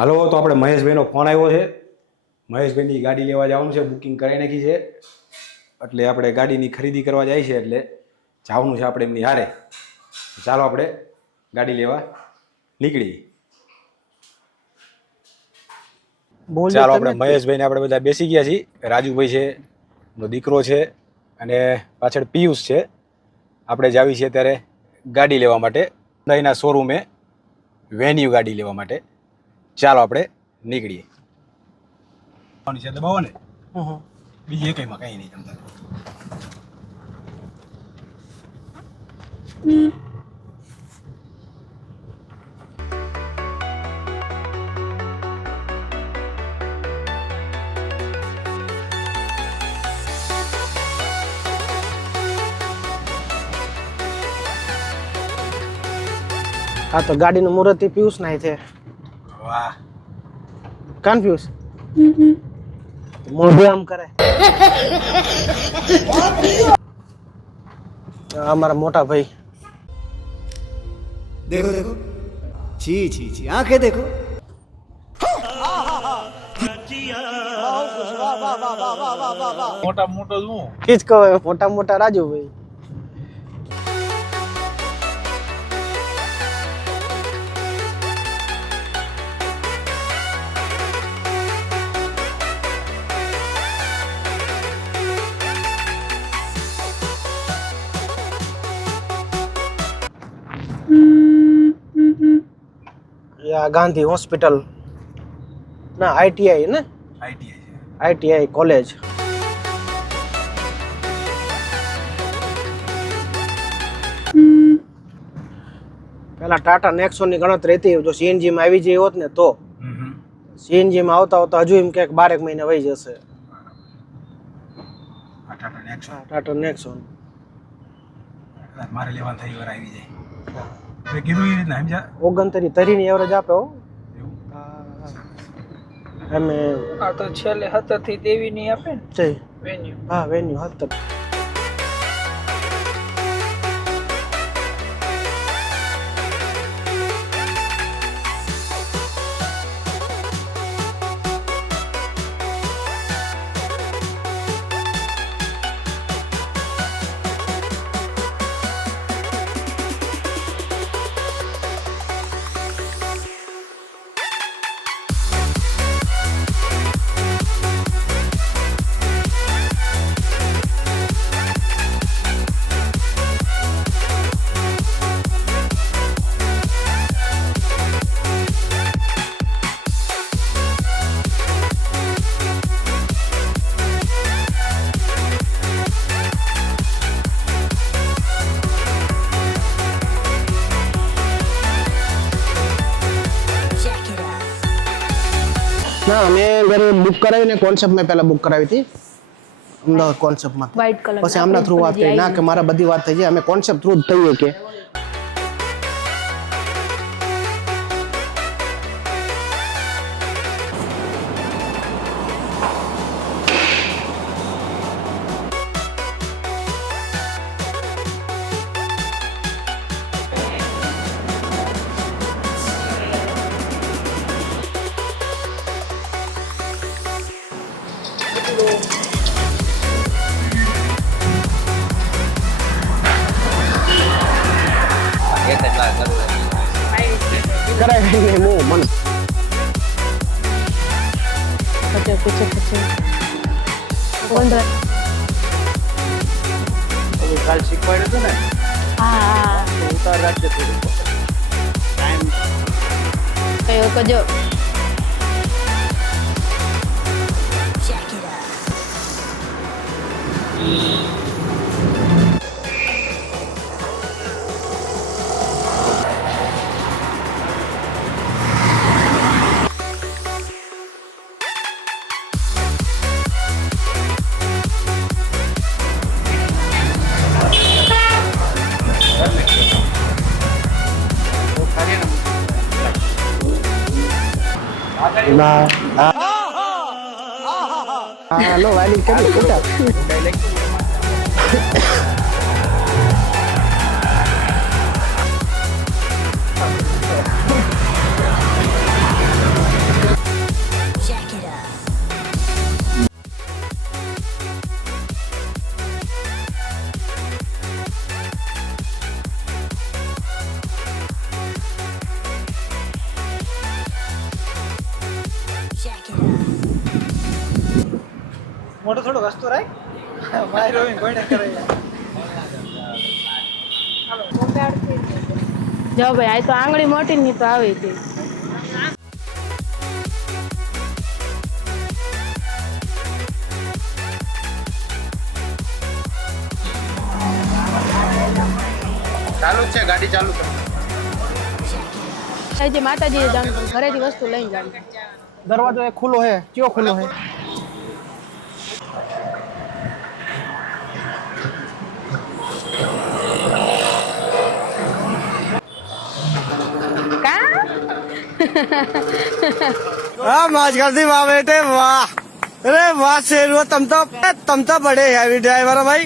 હાલો, તો આપણે મહેશભાઈનો ફોન આવ્યો છે. મહેશભાઈની ગાડી લેવા જવાનું છે, બુકિંગ કરાવી નાખી છે. એટલે આપણે ગાડીની ખરીદી કરવા જાય છે, એટલે જવાનું છે આપણે એમની હારે. ચાલો આપણે ગાડી લેવા નીકળી. ચાલો, આપણે મહેશભાઈને આપણે બધા બેસી ગયા છીએ. રાજુભાઈ છે, એનો દીકરો છે, અને પાછળ પિયુષ છે. આપણે જાવી છીએ ત્યારે ગાડી લેવા માટે દહીંના શોરૂમે, વેન્યુ ગાડી લેવા માટે. ચાલો આપણે નીકળીએ. દબાવો ને, બીજી એકઈમાં કઈ નહીં તમતારે. હા, તો ગાડીનું મુહૂર્ત પિયુષ નાય છે. વાહ, કન્ફ્યુઝ મોઢું આમ કરે. हमारा मोटा भाई देखो देखो छी छी छी आंखें देखो મોટા મોટો શું किस को मोटा मोटा राजू भाई या गांधी हॉस्पिटल ना आईटीआई ना आईटीआई कॉलेज पहला टाटा नेक्सोन ની ગણતરી હતી જો સીએનજી માં આવી જાય હોત ને તો સીએનજી માં આવતા આવતા હજુ એમ કે 12 મહિના વહી જશે ટાટા નેક્સોન મારે લેવાનું થઈ વાર આવી જાય. મેં કીધું એ રીતના સમજ્યા. 69 તરીની એવરેજ આપે હો અમે આ તો છેલ્લે 17 થી 23 ની આપે ને છે વેન્યુ. હા વેન્યુ 17 ના મેં ઘરે બુક કરાવી ને કોન્સેપ્ટ મેં પહેલા બુક કરાવી હતી અમદાવાદ કોન્સેપ્ટમાં વ્હાઇટ કલર પછી આમના થ્રુ વાત કરી ના કે મારા બધી વાત થઈ જાય અમે કોન્સેપ્ટ થ્રુ જ થઈએ કે કરાવી ને મો મન પછી વંદર કાલ શીખવાડ્યું હતું ને હા ઉતાર રાખજે થોડું ટાઈમ કયો કજો ના હા લો વાલી કરી ખોટા મોટો થોડો વસ્તુ રાખ મારી રોવી કોઈને કરે જો ભાઈ આ તો આંગળી મોટી ની તો આવી હતી. ચાલુ જ છે, ગાડી ચાલુ છે. જે માતાજી જવાનું પણ ઘરેથી વસ્તુ લઈને જવાનું. દરવાજો એક ખુલ્લો છે, કયો ખુલ્લો છે? हाँ मौज कर दी वाह बेटे वाह, अरे वाह शेर तुम तो बड़े हैवी ड्राइवर हो भाई.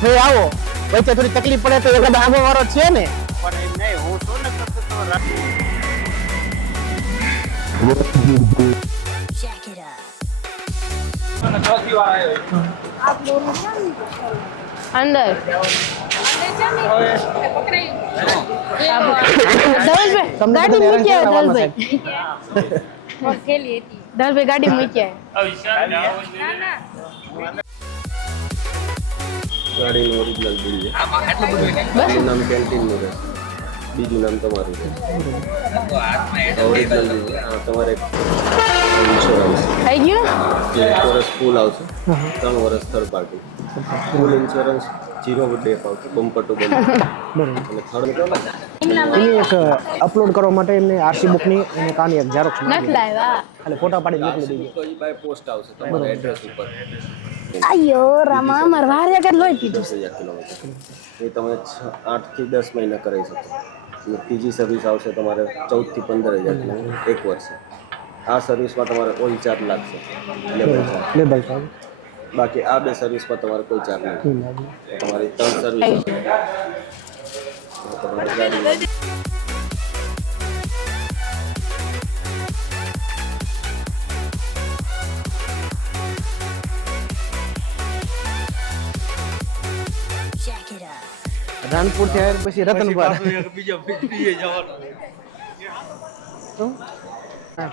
ભાઈ આવો, વચ્ચે થોડી તકલીફ પડે તો એક આગો વાળો છે ને. અને ચોથી વાર આવ્યો અંદર ધવલભાઈ ગાડી મૂકી આવે. ધવલભાઈ ગાડી મૂકી આવે. ગાડીનું ઓરિજિનલ બિલ છે. એનું નામ કેન્ટીનનું છે, બીજું નામ તમારું છે. ઓરિજિનલ બિલ છે. તમારે ઇન્સ્યોરન્સ થઈ ગયું. 1 વર્ષ ફૂલ આવશે, 3 વર્ષ થર્ડ પાર્ટી. ફૂલ ઇન્સ્યોરન્સ 0 ડેપ આવશે, બમ્પર ટુ બમ્પર. અને થર્ડ એની એક અપલોડ કરવા માટે એમને આરસી બુકની અને કાની એક ઝેરોક્સ નથી લાવ્યા. ખાલી ફોટા પાડી મોકલી દીધી. તો એ બાય પોસ્ટ આવશે તમારા એડ્રેસ ઉપર. અయ్యో રામા માર વારે કે લોહી પીધું. 10,000 કિલોમીટર એ તમે 8 થી 10 મહિના કરી શકો. અને ત્રીજી સર્વિસ આવશે તમારે 14 થી 15,000 કિલોમીટર 1 વર્ષ. આ સર્વિસમાં તમારે ઓઇલ ચાર્જ લાગશે, લેબલ ચાર્જ. લેબલ સાહેબ બાકી આ 2 સર્વિસમાં તમારે કોઈ ચાર્જ નહીં. તમારી 3 સર્વિસ તમારી ગાડી રાણપુર થી આવ્યા પછી રતનપુર બીજો બીજે જવાનું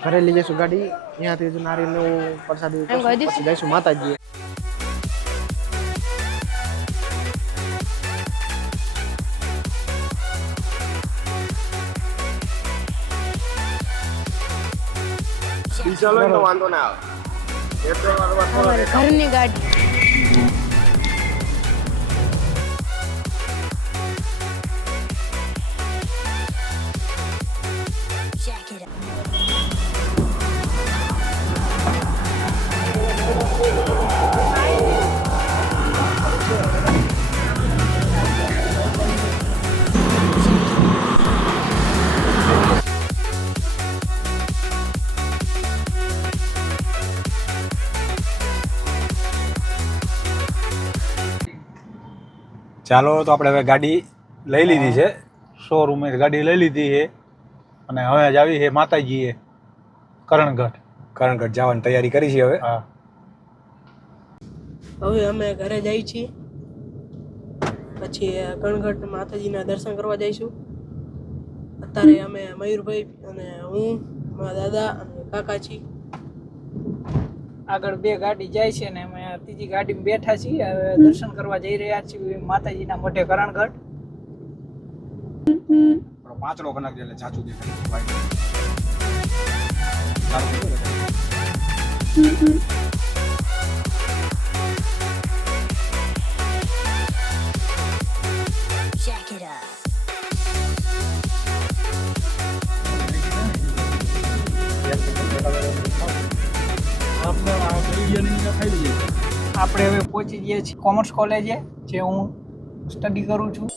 ઘરે લઈ જઈશું ગાડી. ત્યાંથી જો નારિયેળ ને પ્રસાદી એમ કહી દઈશ. પછી જઈશું માતાજી. વાંધો ના આવે. અમારી ઘરની ગાડી. ચાલો તો આપણે હવે ગાડી લઈ લીધી છે. શોરૂમે ગાડી લઈ લીધી છે અને હવે જ આવી છે માતાજીએ કરણગઢ. કરણગઢ જવાની તૈયારી કરી છે હવે. હા હવે અમે ઘરે જઈએ છીએ, પછી કરણગઢ માતાજીના દર્શન કરવા જઈશું. અત્યારે અમે મયુરભાઈ અને હું, મારા દાદા અને કાકા છીએ. આગળ 2 ગાડી જાય છે ને અમે ત્રીજી ગાડીમાં બેઠા છીએ. હવે દર્શન કરવા જઈ રહ્યા છીએ માતાજીના મોઢે કરણગઢ. પાંચડો કલાક એટલે ચાચું દેખાય. આપણે હવે પહોંચી ગયા છીએ કોમર્સ કોલેજે, જે હું સ્ટડી કરું છું.